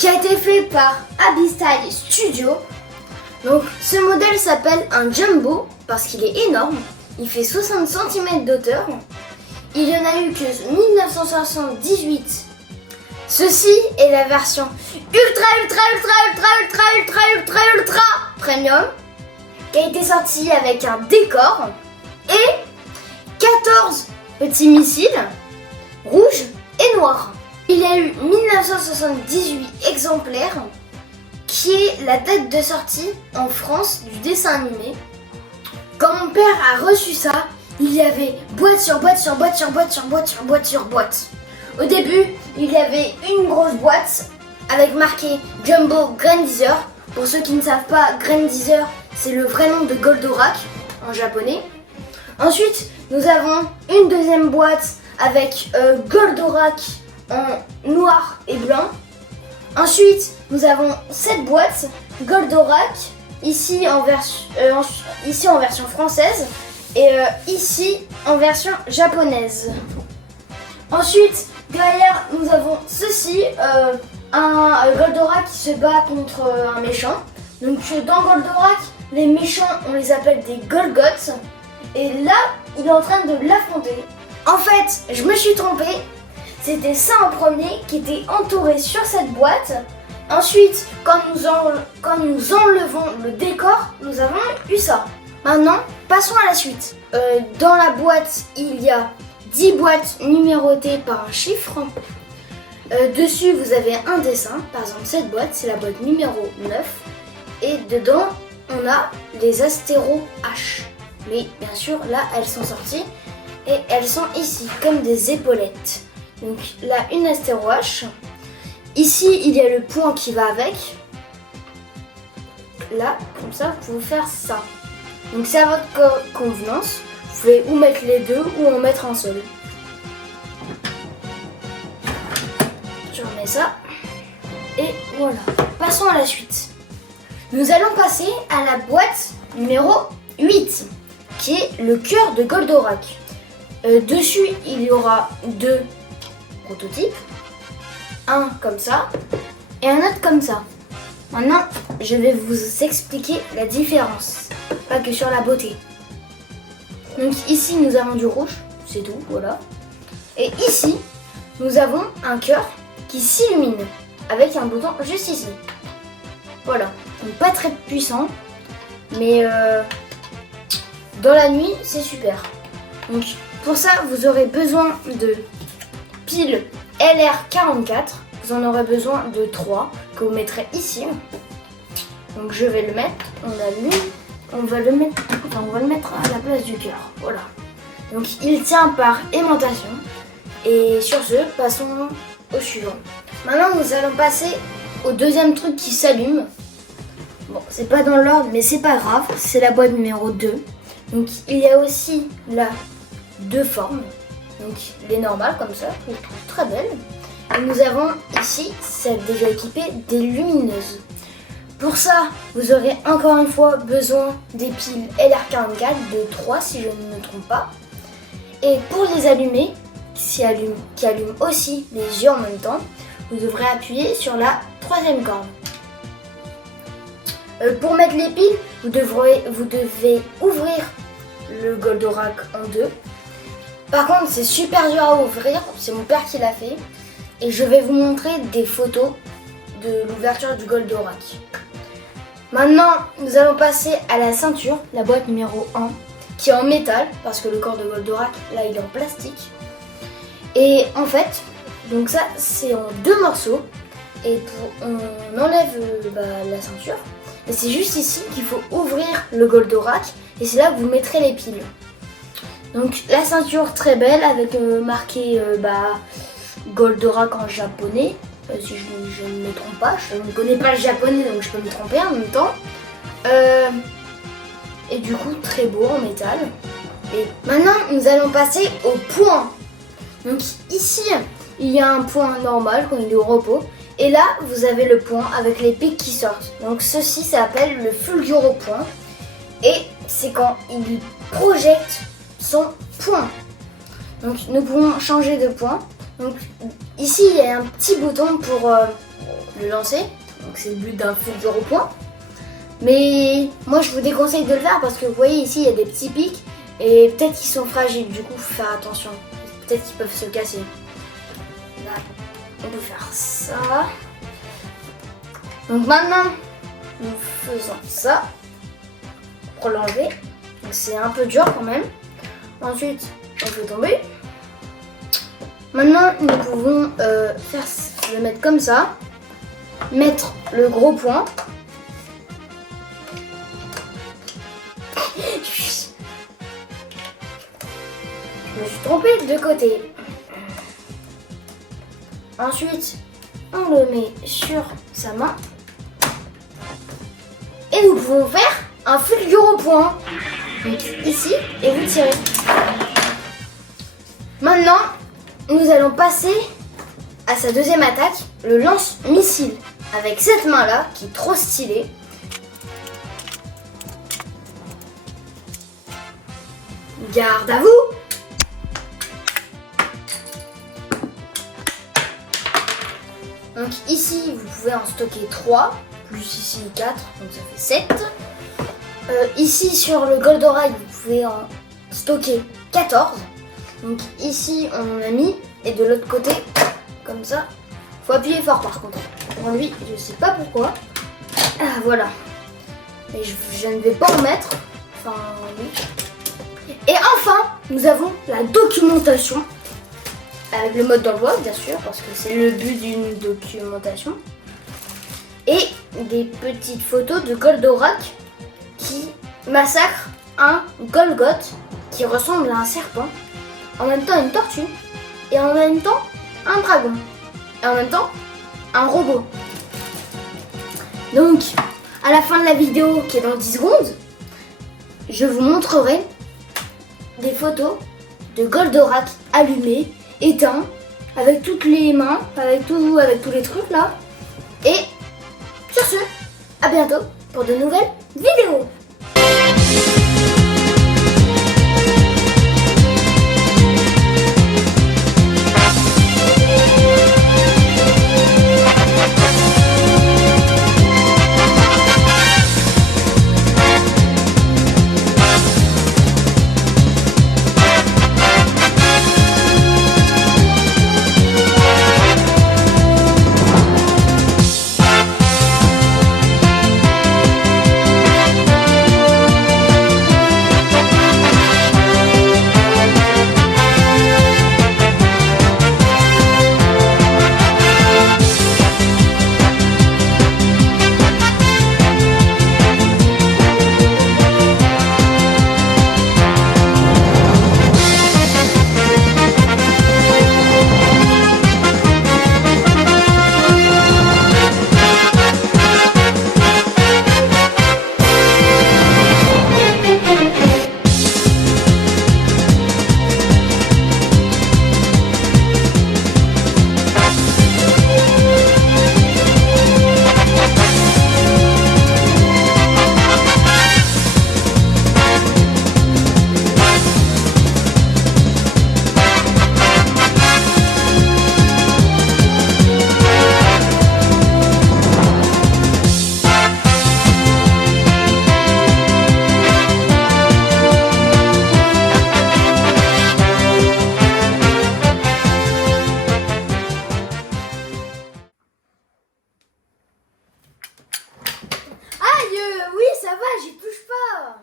qui a été fait par Abyssal Studio. Donc ce modèle s'appelle un Jumbo parce qu'il est énorme. Il fait 60 cm d'auteur. Il n'y en a eu que 1978. Ceci est la version ultra premium qui a été sortie avec un décor et 14 petits missiles rouges et noirs. Il y a eu 1978 exemplaires qui est la date de sortie en France du dessin animé. Quand mon père a reçu ça, il y avait boîte sur boîte sur boîte sur boîte sur boîte sur boîte sur boîte. Au début, il y avait une grosse boîte avec marqué Jumbo Grandizer. Pour ceux qui ne savent pas, Grandizer, c'est le vrai nom de Goldorak en japonais. Ensuite, nous avons une deuxième boîte avec Goldorak en noir et blanc. Ensuite, nous avons cette boîte Goldorak ici en version française et ici en version japonaise. Ensuite, derrière, nous avons ceci, un Goldorak qui se bat contre un méchant. Donc dans Goldorak, les méchants, on les appelle des Golgoths. Et là, il est en train de l'affronter. En fait, je me suis trompée. C'était ça en premier qui était entouré sur cette boîte. Ensuite, quand nous enlevons le décor, nous avons eu ça. Maintenant, passons à la suite. Dans la boîte, il y a 10 boîtes numérotées par un chiffre. Dessus, vous avez un dessin. Par exemple, cette boîte, c'est la boîte numéro 9. Et dedans, on a les Astéro H. Mais bien sûr, là, elles sont sorties. Et elles sont ici, comme des épaulettes. Donc là, une Astéro H. Ici, il y a le point qui va avec. Là, comme ça, vous pouvez faire ça. Donc c'est à votre convenance. Vous pouvez ou mettre les deux ou en mettre un seul. Je remets ça. Et voilà. Passons à la suite. Nous allons passer à la boîte numéro 8, qui est le cœur de Goldorak. Dessus, il y aura deux prototypes. Un comme ça et un autre comme ça. Maintenant, je vais vous expliquer la différence. Pas que sur la beauté. Donc ici, nous avons du rouge. C'est tout, voilà. Et ici, nous avons un cœur qui s'illumine avec un bouton juste ici. Voilà. Donc pas très puissant. Mais dans la nuit, c'est super. Donc pour ça, vous aurez besoin de piles LR44. Vous en aurez besoin de 3 que vous mettrez ici. Donc je vais le mettre. On va le mettre à la place du cœur. Voilà. Donc il tient par aimantation. Et sur ce, passons au suivant. Maintenant, nous allons passer au deuxième truc qui s'allume. Bon, c'est pas dans l'ordre, mais c'est pas grave. C'est la boîte numéro 2. Donc il y a aussi là deux formes. Donc les normales comme ça, je les trouve très belles. Et nous avons ici, celle déjà équipée, des lumineuses. Pour ça, vous aurez encore une fois besoin des piles LR44 de 3 si je ne me trompe pas. Et pour les allumer, qui allument aussi les yeux en même temps, vous devrez appuyer sur la troisième corde. Pour mettre les piles, vous devez ouvrir le Goldorak en deux. Par contre, c'est super dur à ouvrir, c'est mon père qui l'a fait. Et je vais vous montrer des photos de l'ouverture du Goldorak. Maintenant, nous allons passer à la ceinture, la boîte numéro 1, qui est en métal, parce que le corps de Goldorak, là, il est en plastique. Et en fait, donc ça, c'est en deux morceaux. Et on enlève la ceinture. Et c'est juste ici qu'il faut ouvrir le Goldorak. Et c'est là que vous mettrez les piles. Donc la ceinture très belle avec marqué Goldorak en japonais. Si je ne me trompe pas, je ne connais pas le japonais donc je peux me tromper en même temps. Et du coup très beau en métal. Et maintenant nous allons passer au point. Donc ici il y a un point normal quand il est au repos. Et là vous avez le point avec les pics qui sortent. Donc ceci s'appelle le Fulguro point. Et c'est quand il projette son point. Donc nous pouvons changer de point. Donc ici il y a un petit bouton pour le lancer. Donc c'est le but d'un fulgure au point. Mais moi je vous déconseille de le faire parce que vous voyez ici il y a des petits pics et peut-être qu'ils sont fragiles, du coup faut faire attention. Peut-être qu'ils peuvent se casser. Là, on peut faire ça. Donc maintenant nous faisons ça pour l'enlever. Donc c'est un peu dur quand même. Ensuite on fait tomber. Maintenant nous pouvons le mettre comme ça. Mettre le gros point. Je me suis trompée de côté. Ensuite, on le met sur sa main. Et nous pouvons faire un fulgure au point. Donc ici, et vous tirez. Maintenant, nous allons passer à sa deuxième attaque, le lance-missile. Avec cette main-là, qui est trop stylée. Garde à vous! Donc ici, vous pouvez en stocker 3, plus ici 4, donc ça fait 7. Ici, sur le Goldorak, vous pouvez en stocker 14. Donc ici, on en a mis, et de l'autre côté, comme ça. Faut appuyer fort par contre. Pour lui, je sais pas pourquoi. Ah, voilà. Et je ne vais pas en mettre. Enfin, oui. Et enfin, nous avons la documentation. Avec le mode d'envoi, bien sûr, parce que c'est le but d'une documentation. Et des petites photos de Goldorak qui massacre un Golgoth qui ressemble à un serpent. En même temps, une tortue. Et en même temps, un dragon. Et en même temps, un robot. Donc, à la fin de la vidéo, qui est dans 10 secondes, je vous montrerai des photos de Goldorak allumé, éteint, avec toutes les mains, avec tous les trucs là. Et sur ce, à bientôt pour de nouvelles vidéos. Oui, ça va, j'y touche pas.